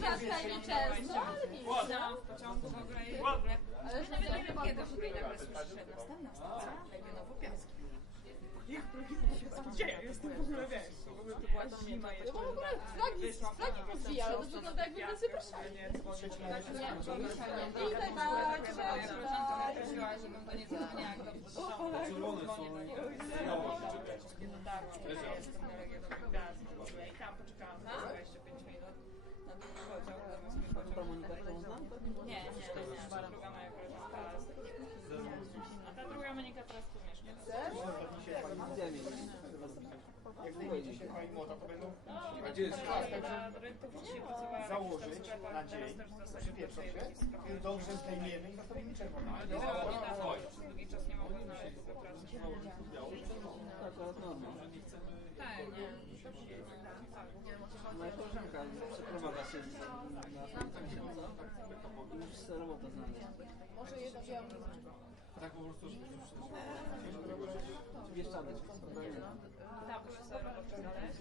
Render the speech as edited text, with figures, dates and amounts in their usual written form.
Czasami często, ale nie. No, w pociągu w ogóle i w ogóle. Ale nawet nie wiem kiedy w ogóle nagle słyszę, że następna stacja, Legionowo-Piaski. Jak gdzie ja jestem w ogóle, wiesz? W ogóle to była zima jeszcze. No bo w ogóle flagi podbijały, to wygląda jakby nas zapraszali. Nie, I tak prosiła, żebym to nie zapomniała, kto by to Czerwone są. nie dotarłam, że jestem na Legionowym Piasku w ogóle i tam poczekałam 25 minut na drugi pociąg, zamiast mi pociąg. Nie, druga moja koleżanka z a ta druga Monika teraz tu mieszka. Jak znajdziecie się pani młoda, to będą A gdzie jest? założyć na dzień, przypieprzą się, dobrze zdejmiemy i zostawimy czerwoną. Długi czas nie mogę znaleźć tego pracy. Tak, nie. Moja koleżanka przeprowadza się na miesiąca i już sobie robotę znaleźć. może jedno białe. Tak po prostu, żeby już Bieszczady. Tam muszę sobie robotę znaleźć.